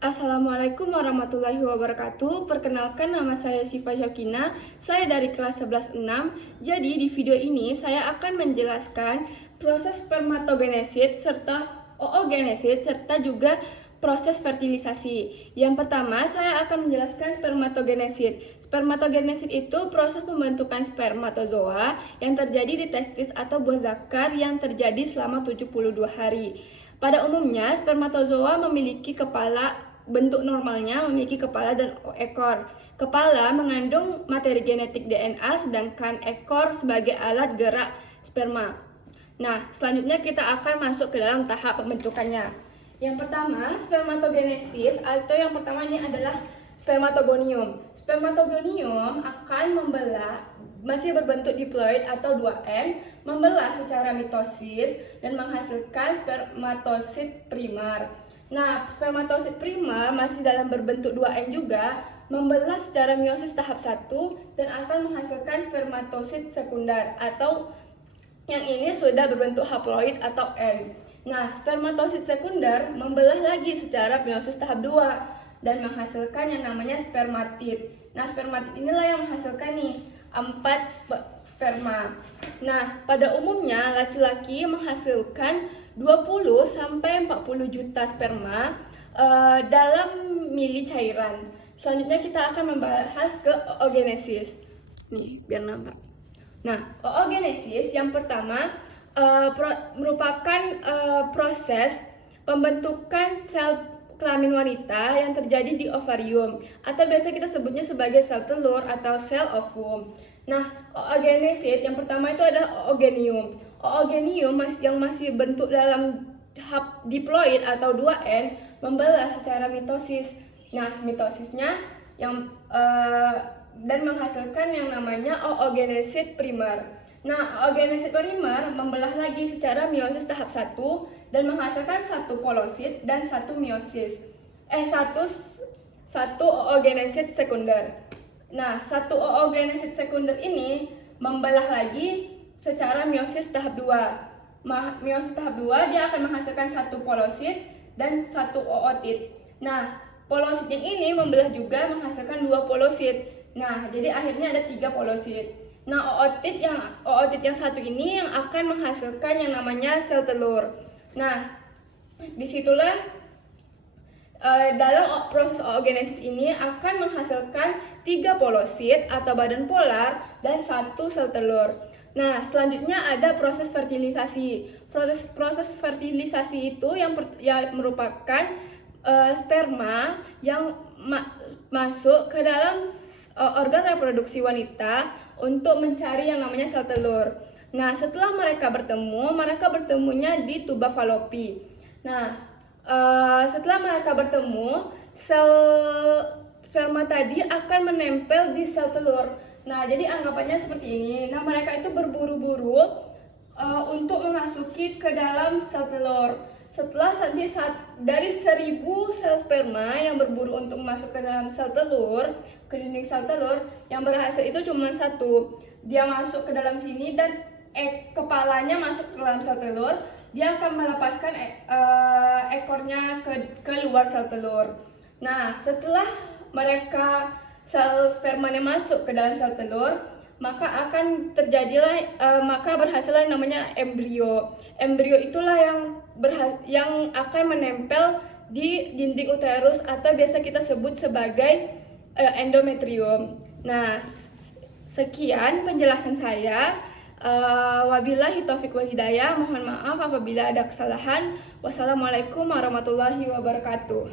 Assalamualaikum warahmatullahi wabarakatuh. Perkenalkan, nama saya Siva Syakina. Saya dari kelas 11-6. Jadi di video ini saya akan menjelaskan proses spermatogenesis serta oogenesis serta juga proses fertilisasi. Yang pertama, saya akan menjelaskan spermatogenesis. Spermatogenesis itu proses pembentukan spermatozoa yang terjadi di testis atau buah zakar yang terjadi selama 72 hari. Pada umumnya, spermatozoa memiliki kepala. Bentuk normalnya memiliki kepala dan ekor. Kepala mengandung materi genetik DNA, sedangkan ekor sebagai alat gerak sperma. Nah, selanjutnya kita akan masuk ke dalam tahap pembentukannya. Yang pertama, spermatogenesis, atau yang pertama ini adalah spermatogonium. Spermatogonium akan membelah, masih berbentuk diploid atau 2N, membelah secara mitosis dan menghasilkan spermatosit primer. Nah, spermatosit primer masih dalam berbentuk 2N juga, membelah secara meiosis tahap 1 dan akan menghasilkan spermatosit sekunder atau yang ini sudah berbentuk haploid atau N. Nah, spermatosit sekunder membelah lagi secara meiosis tahap 2 dan menghasilkan yang namanya spermatid. Nah, spermatid inilah yang menghasilkan nih 4 sperma. Nah, pada umumnya laki-laki menghasilkan 20 sampai 40 juta sperma dalam mili cairan. Selanjutnya kita akan membahas ke oogenesis. Nih, biar nampak. Nah, oogenesis yang pertama merupakan proses pembentukan sel kelamin wanita yang terjadi di ovarium atau biasa kita sebutnya sebagai sel telur atau sel ovum. Nah, oogenesis yang pertama itu adalah oogenium. Oogenium yang masih bentuk dalam tahap diploid atau 2N membelah secara mitosis. Nah, mitosisnya yang dan menghasilkan yang namanya oogenesis primer. Nah, oogenesis primer membelah lagi secara meiosis tahap 1 dan menghasilkan satu polosit dan satu meiosis. Satu oogenesis sekunder. Nah, satu oogenesis sekunder ini membelah lagi secara meiosis tahap 2. Meiosis tahap 2 dia akan menghasilkan satu polosit dan satu ootit. Nah, polosit yang ini membelah juga menghasilkan dua polosit. Nah, jadi akhirnya ada 3 polosit. Nah, ootit yang satu ini yang akan menghasilkan yang namanya sel telur. Nah, disitulah dalam proses oogenesis ini akan menghasilkan 3 polosit atau badan polar dan satu sel telur. Nah, selanjutnya ada proses fertilisasi. Proses fertilisasi itu yang merupakan sperma yang masuk ke dalam organ reproduksi wanita untuk mencari yang namanya sel telur. Nah, setelah mereka bertemunya di tuba falopi. Nah, setelah mereka bertemu, sel sperma tadi akan menempel di sel telur. Nah, jadi anggapannya seperti ini. Nah, mereka itu berburu-buru untuk memasuki ke dalam sel telur. Setelah dari 1000 sel sperma yang berburu untuk masuk ke dalam sel telur, ke dinding sel telur, yang berhasil itu cuma satu. Dia masuk ke dalam sini dan kepalanya masuk ke dalam sel telur. Dia akan melepaskan ekornya ke luar sel telur. Nah, setelah mereka sel spermanya masuk ke dalam sel telur, maka akan terjadilah berhasillah yang namanya embrio. Embrio itulah yang akan menempel di dinding uterus atau biasa kita sebut sebagai endometrium. Nah, sekian penjelasan saya. Wabillahi taufiq wal hidayah. Mohon maaf apabila ada kesalahan. Wassalamualaikum warahmatullahi wabarakatuh.